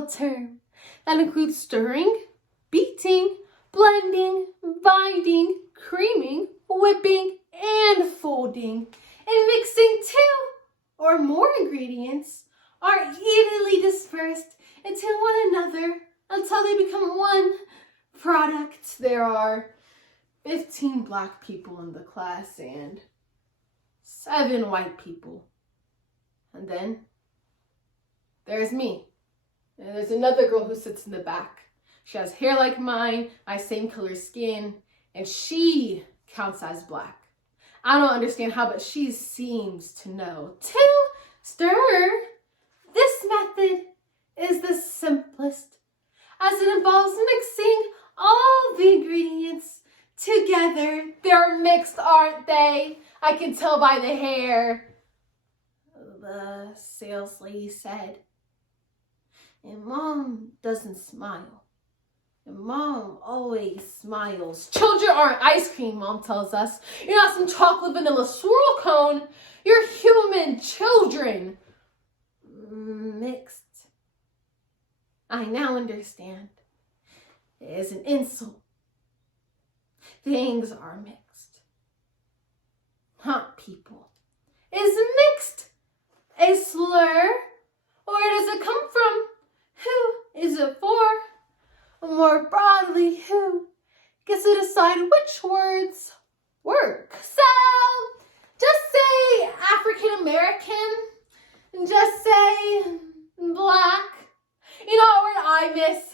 umbrella term that includes stirring, beating, blending, binding, creaming, whipping, and folding, and mixing two or more ingredients are evenly dispersed into one another until they become one product. There are 15 black people in the class and 7 white people. And then there's me. And there's another girl who sits in the back. She has hair like mine, my same color skin, and she counts as black. I don't understand how, but she seems to know. To stir, this method is the simplest, as it involves mixing all the ingredients together. They're mixed, aren't they? I can tell by the hair, the sales lady said. And Mom doesn't smile. And Mom always smiles. Children aren't ice cream, Mom tells us. You're not some chocolate vanilla swirl cone. You're human children. Mixed. I now understand. It is an insult. Things are mixed. Not people. Is mixed a slur? Or does it come from who is it for? More broadly, who gets to decide which words work? So, just say African American, just say black. You know what word I miss?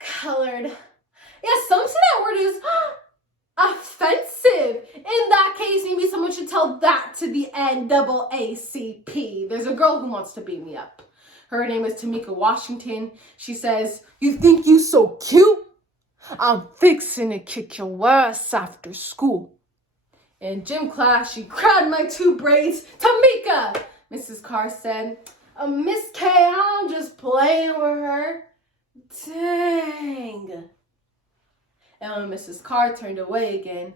Colored. Yeah, some say that word is offensive. In that case, maybe someone should tell that to the NAACP. There's a girl who wants to beat me up. Her name is Tamika Washington. She says, "You think you so cute? I'm fixing to kick your ass after school." In gym class, she grabbed my 2 braids. "Tamika," Mrs. Carr said. "Miss K, I'm just playing with her." Dang. And when Mrs. Carr turned away again,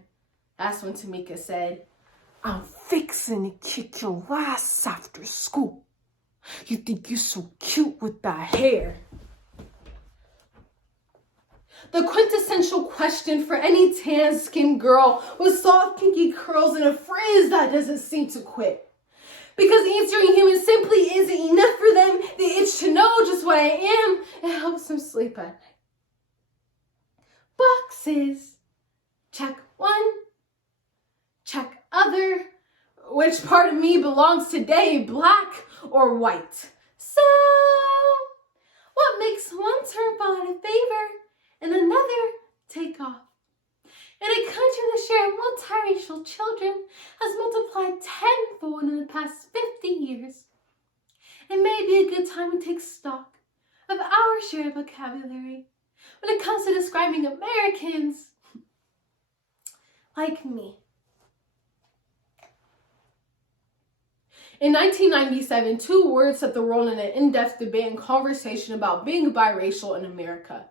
that's when Tamika said, "I'm fixing to kick your ass after school. You think you're so cute with that hair." The quintessential question for any tan-skinned girl with soft, kinky curls and a frizz that doesn't seem to quit. Because answering human simply isn't enough for them. They itch to know just what I am. It helps them sleep at night. Boxes. Check one. Check other. Which part of me belongs today, black or white? So, what makes one turn fall out of favor and another take off? In a country the share of multiracial children has multiplied tenfold in the past 50 years, it may be a good time to take stock of our shared vocabulary when it comes to describing Americans like me. In 1997, 2 words set the world in an in-depth debate and conversation about being biracial in America.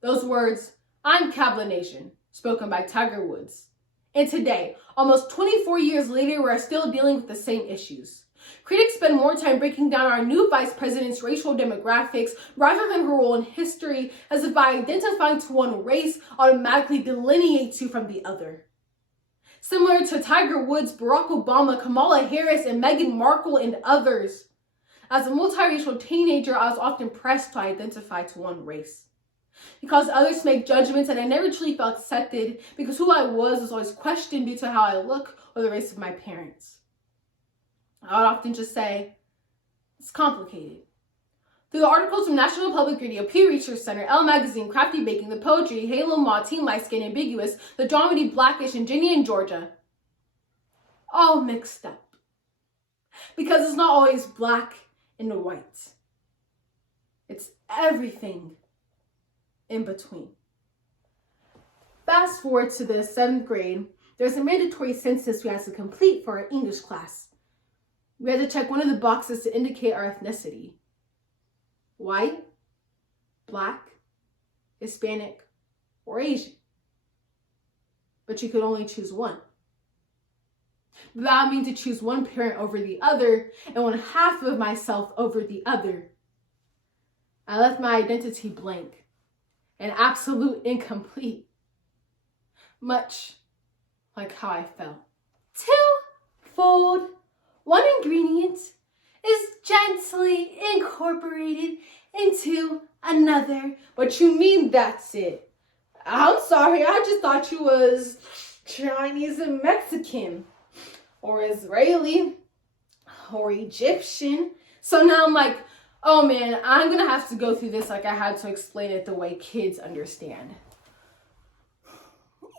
Those words, "I'm Cablinasian," spoken by Tiger Woods. And today, almost 24 years later, we're still dealing with the same issues. Critics spend more time breaking down our new vice president's racial demographics rather than her role in history, as if by identifying to one race automatically delineates you from the other. Similar to Tiger Woods, Barack Obama, Kamala Harris, and Meghan Markle, and others. As a multiracial teenager, I was often pressed to identify to one race. Because others make judgments and I never truly felt accepted because who I was always questioned due to how I look or the race of my parents. I would often just say, it's complicated. Through the articles from National Public Radio, Pew Research Center, Elle Magazine, Crafty Baking, The Poetry, Halo Ma, Teen Light Skin, Ambiguous, The Dramedy, Blackish, and Ginny in Georgia. All mixed up. Because it's not always black and white. It's everything in between. Fast forward to the 7th grade, there's a mandatory census we have to complete for our English class. We had to check one of the boxes to indicate our ethnicity. White, black, Hispanic, or Asian. But you could only choose one. That means to choose one parent over the other and one half of myself over the other. I left my identity blank and absolute incomplete, much like how I felt. Twofold, one ingredient is gently incorporated into another. What you mean that's it? I'm sorry, I just thought you was Chinese and Mexican, or Israeli, or Egyptian. So now I'm like, oh man, I'm gonna have to go through this like I had to explain it the way kids understand.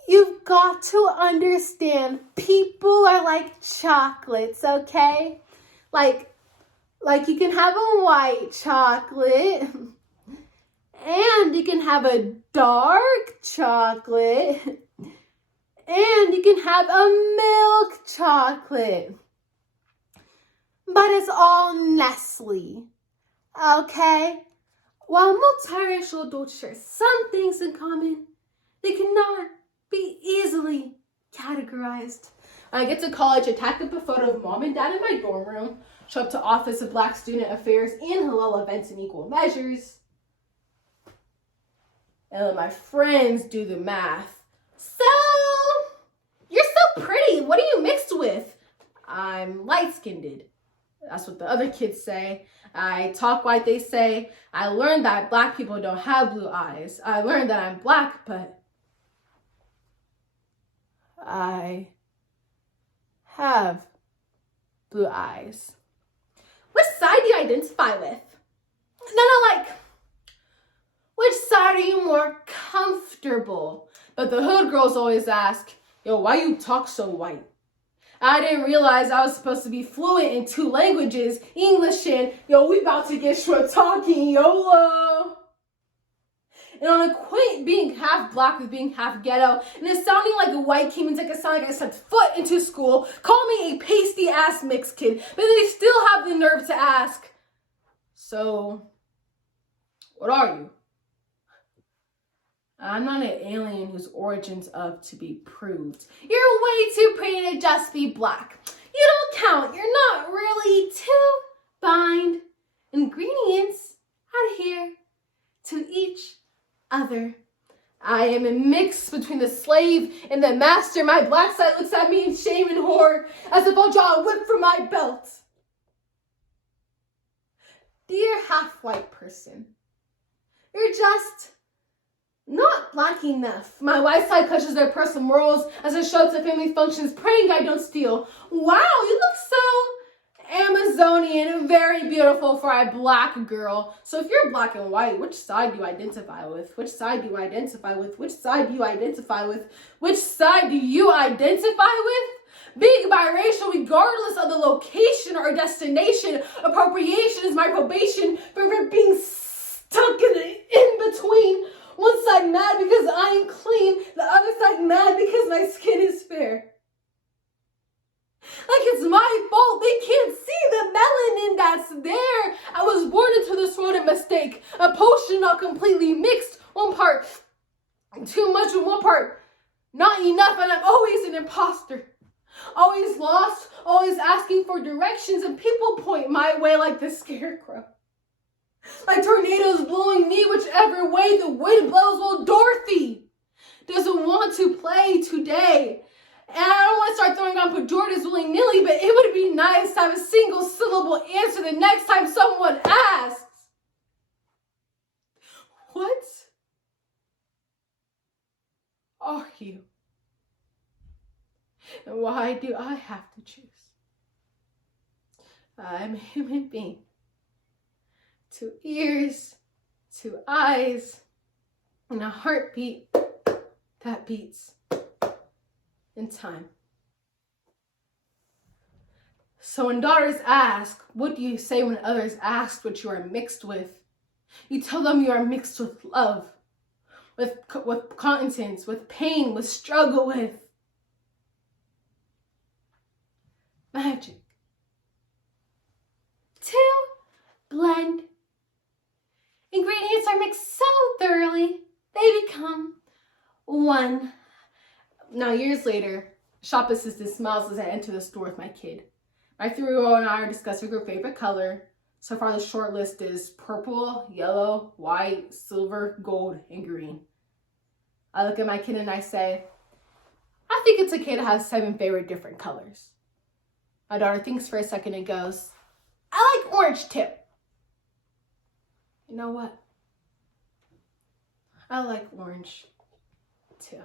You've got to understand, people are like chocolates, okay? Like you can have a white chocolate, and you can have a dark chocolate, and you can have a milk chocolate. But it's all Nestle, okay? While multiracial adults share some things in common, they cannot be easily categorized. I get to college, I tack up a photo of mom and dad in my dorm room, show up to Office of Black Student Affairs and Halal events in equal measures, and let my friends do the math. So, you're so pretty. What are you mixed with? I'm light-skinned. That's what the other kids say. I talk like they say. I learned that black people don't have blue eyes. I learned that I'm black, but I have blue eyes. Which side do you identify with? No, like, which side are you more comfortable? But the hood girls always ask, yo, why you talk so white? I didn't realize I was supposed to be fluent in 2 languages, English and, yo, we about to get short talking, YOLO. And on a quaint being half black with being half ghetto, and it sounding like a white kid means I could sound like I stepped foot into school, call me a pasty ass mixed kid, but they still have the nerve to ask, so, what are you? I'm not an alien whose origins of to be proved. You're way too pretty to just be black. You don't count. You're not really too bind. Ingredients adhere to each other. I am a mix between the slave and the master. My black side looks at me in shame and horror as if I'll draw a whip from my belt. Dear half-white person, you're just not black enough. My white side clutches their personal morals as I show up to family functions, praying I don't steal. Wow, you look so Amazonian, very beautiful for a black girl. So if you're black and white, which side do you identify with? Which side do you identify with? Which side do you identify with? Which side do you identify with? Being biracial, regardless of the location or destination, appropriation is my probation for being stuck in between. One side mad because I am clean, the other side mad because my skin is fair. Like it's my fault, they can't see the melanin that's there. I was born into this world a mistake, a potion not completely mixed, one part too much and one part not enough, and I'm always an imposter. Always lost, always asking for directions, and people point my way like the scarecrow. Like tornadoes blowing me whichever way the wind blows. Well, Dorothy doesn't want to play today. And I don't want to start throwing on pejoratives willy-nilly, but it would be nice to have a single syllable answer the next time someone asks. What are you? And why do I have to choose? I'm a human being. 2 ears, 2 eyes, and a heartbeat that beats in time. So when daughters ask, what do you say when others ask what you are mixed with? You tell them you are mixed with love, with contents, with pain, with struggle, with magic. 2 blend. Ingredients are mixed so thoroughly, they become 1. Now, years later, shop assistant smiles as I enter the store with my kid. My 3-year-old and I are discussing her favorite color, So far the short list is purple, yellow, white, silver, gold, and green. I look at my kid and I say, I think it's okay to have 7 favorite different colors. My daughter thinks for a second and goes, I like orange too. You know what? I like orange too.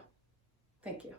Thank you.